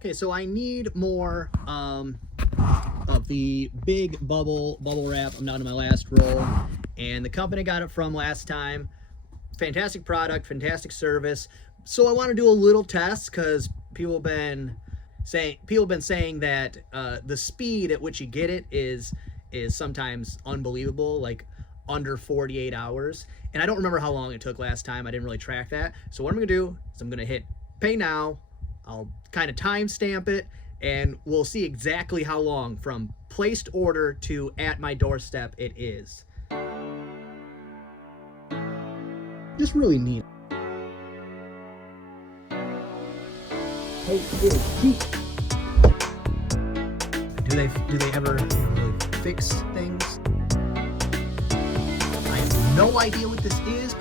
Okay, so I need more of the big bubble wrap. I'm down to my last roll, and the company got it from last time. Fantastic product, fantastic service. So I want to do a little test because people have been saying that the speed at which you get it is sometimes unbelievable, like under 48 hours. And I don't remember how long it took last time. I didn't really track that. So what I'm gonna do is I'm gonna hit pay now. I'll kind of timestamp it, and we'll see exactly how long from placed order to at my doorstep it is. Just really neat. Hey, do they ever really fix things? I have no idea what this is.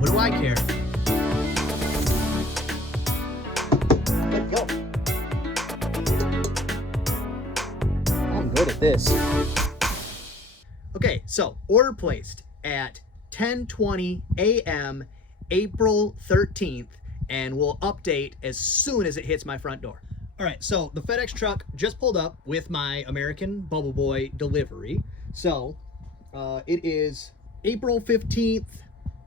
What do I care? Let's go. I'm good at this. Okay, so order placed at 10:20 a.m. April 13th, and we'll update as soon as it hits my front door. All right, so the FedEx truck just pulled up with my American Bubble Boy delivery. So it is April 15th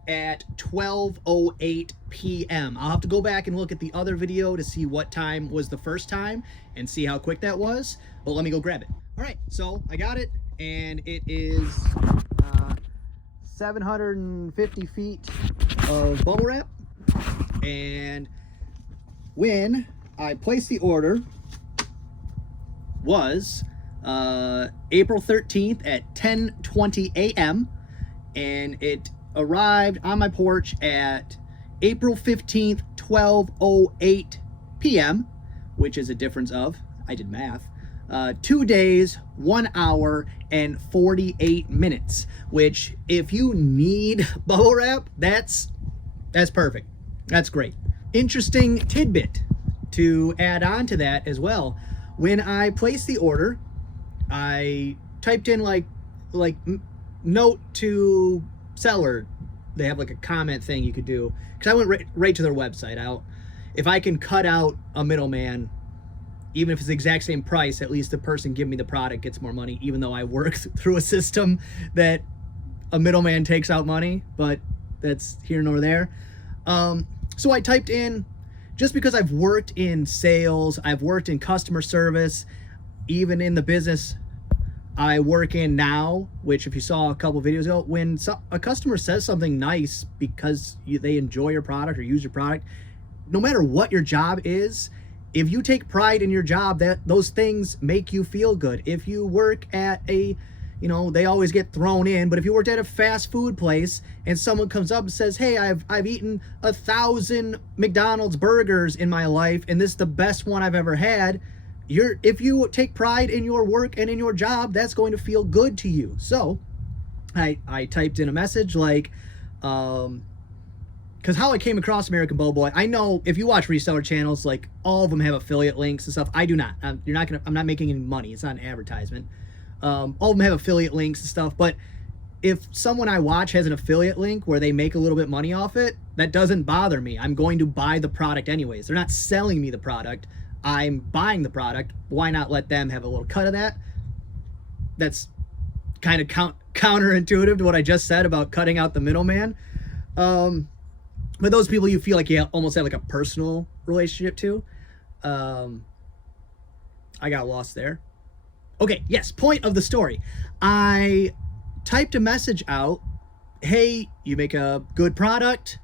at 12:08 p.m. I'll have to go back and look at the other video to see what time was the first time and see how quick that was, but let me go grab it. All right, so I got it, and it is 750 feet of bubble wrap. And when I placed the order was April 13th at 10:20 a.m. and it arrived on my porch at April 15th, 12:08 p.m., which is a difference of, I did math, 2 days, 1 hour, and 48 minutes, which if you need bubble wrap, that's perfect. That's great. Interesting tidbit to add on to that as well. When I placed the order, I typed in like note to seller. They have like a comment thing you could do, because I went right to their website. If I can cut out a middleman, even if it's the exact same price, at least the person giving me the product gets more money, even though I work through a system that a middleman takes out money, but that's here nor there. So I typed in, just because I've worked in sales, I've worked in customer service, even in the business I work in now, which if you saw a couple videos ago, when a customer says something nice because they enjoy your product or use your product, no matter what your job is, if you take pride in your job, those things make you feel good. If you work at they always get thrown in, but if you worked at a fast food place and someone comes up and says, hey, I've eaten 1,000 McDonald's burgers in my life, and this is the best one I've ever had, if you take pride in your work and in your job, that's going to feel good to you. So I typed in a message like, because how I came across American Bubble Boy, I know if you watch reseller channels, like all of them have affiliate links and stuff. I do not. I'm not making any money. It's not an advertisement. All of them have affiliate links and stuff, but if someone I watch has an affiliate link where they make a little bit money off it, that doesn't bother me. I'm going to buy the product anyways. They're not selling me the product. I'm buying the product. Why not let them have a little cut of that? That's kind of counterintuitive to what I just said about cutting out the middleman. But those people you feel like you almost have like a personal relationship to. I got lost there. Okay, yes, point of the story. I typed a message out. Hey, you make a good product.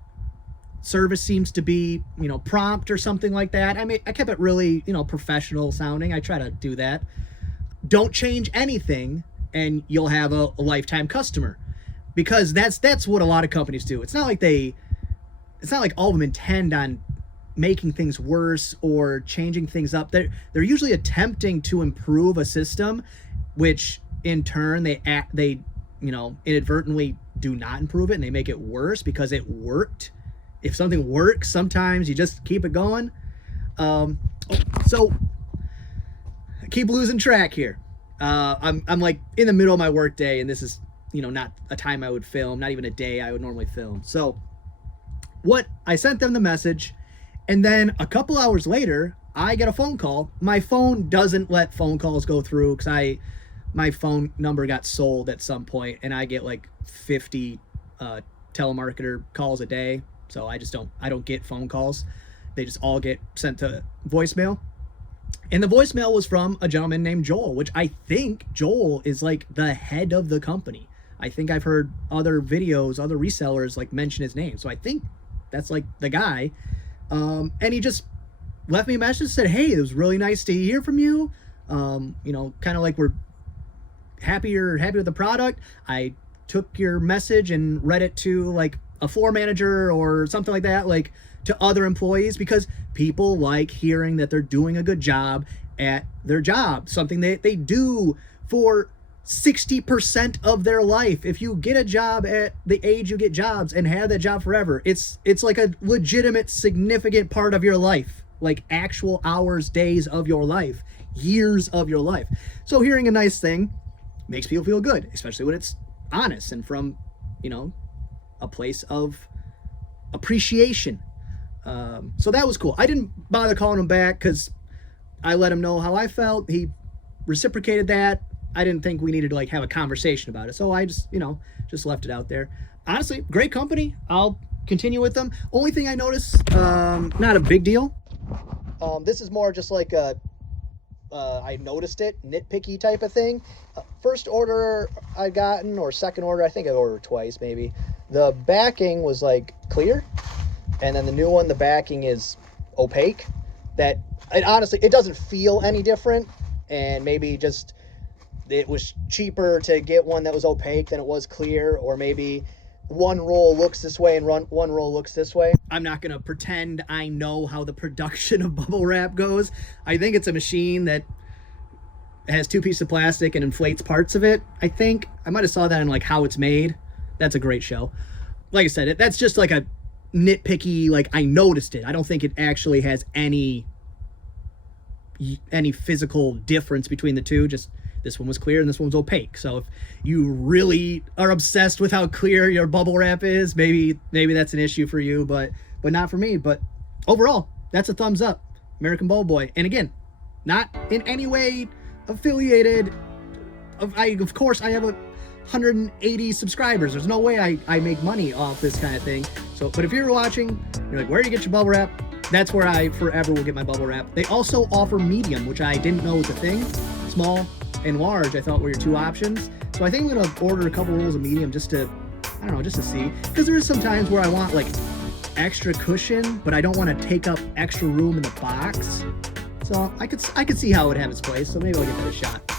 Service seems to be, prompt or something like that. I kept it really, professional sounding. I try to do that. Don't change anything and you'll have a lifetime customer, because that's what a lot of companies do. It's not like all of them intend on making things worse or changing things up. They're usually attempting to improve a system, which in turn they inadvertently do not improve it, and they make it worse because it worked. If something works, sometimes you just keep it going. So I keep losing track here. I'm like in the middle of my work day, and this is not a time I would film, not even a day I would normally film. So I sent them the message, and then a couple hours later, I get a phone call. My phone doesn't let phone calls go through because my phone number got sold at some point, and I get like 50 telemarketer calls a day. So I don't get phone calls. They just all get sent to voicemail. And the voicemail was from a gentleman named Joel, which I think Joel is like the head of the company. I think I've heard other videos, other resellers like mention his name. So I think that's like the guy. And he just left me a message, said, hey, it was really nice to hear from you. You know, kind of like we're happy with the product. I took your message and read it to like a floor manager or something like that, like to other employees, because people like hearing that they're doing a good job at their job, something they do for 60% of their life. If you get a job at the age you get jobs and have that job forever, it's like a legitimate, significant part of your life, like actual hours, days of your life, years of your life. So hearing a nice thing makes people feel good, especially when it's honest and from, you know, a place of appreciation. So that was cool. I didn't bother calling him back because I let him know how I felt. He reciprocated that. I didn't think we needed to like have a conversation about it. So I just, you know, just left it out there. Honestly, great company. I'll continue with them. Only thing I noticed, not a big deal. This is more just like I noticed it, nitpicky type of thing. First order I'd gotten, or second order, I think I ordered twice maybe. The backing was like clear, and then the new one, the backing is opaque. That honestly, it doesn't feel any different, and maybe just it was cheaper to get one that was opaque than it was clear, or maybe one roll looks this way and one roll looks this way. I'm not gonna pretend I know how the production of bubble wrap goes. I think it's a machine that has two pieces of plastic and inflates parts of it. I think I might have saw that in like How It's Made. That's a great show. Like I said, that's just like a nitpicky, like I noticed it. I don't think it actually has any physical difference between the two. Just this one was clear and this one was opaque. So if you really are obsessed with how clear your bubble wrap is, maybe that's an issue for you, but not for me. But overall, that's a thumbs up. American Bubble Boy. And again, not in any way affiliated. Of course, I have 180 subscribers. There's no way I make money off this kind of thing. So, but if you're watching, you're like, where do you get your bubble wrap? That's where I forever will get my bubble wrap. They also offer medium, which I didn't know was a thing. Small and large, I thought were your two options. So I think I'm gonna order a couple rolls of medium just to, I don't know, just to see. Because there is some times where I want like extra cushion, but I don't want to take up extra room in the box. So I could see how it would have its place. So maybe I'll give that a shot.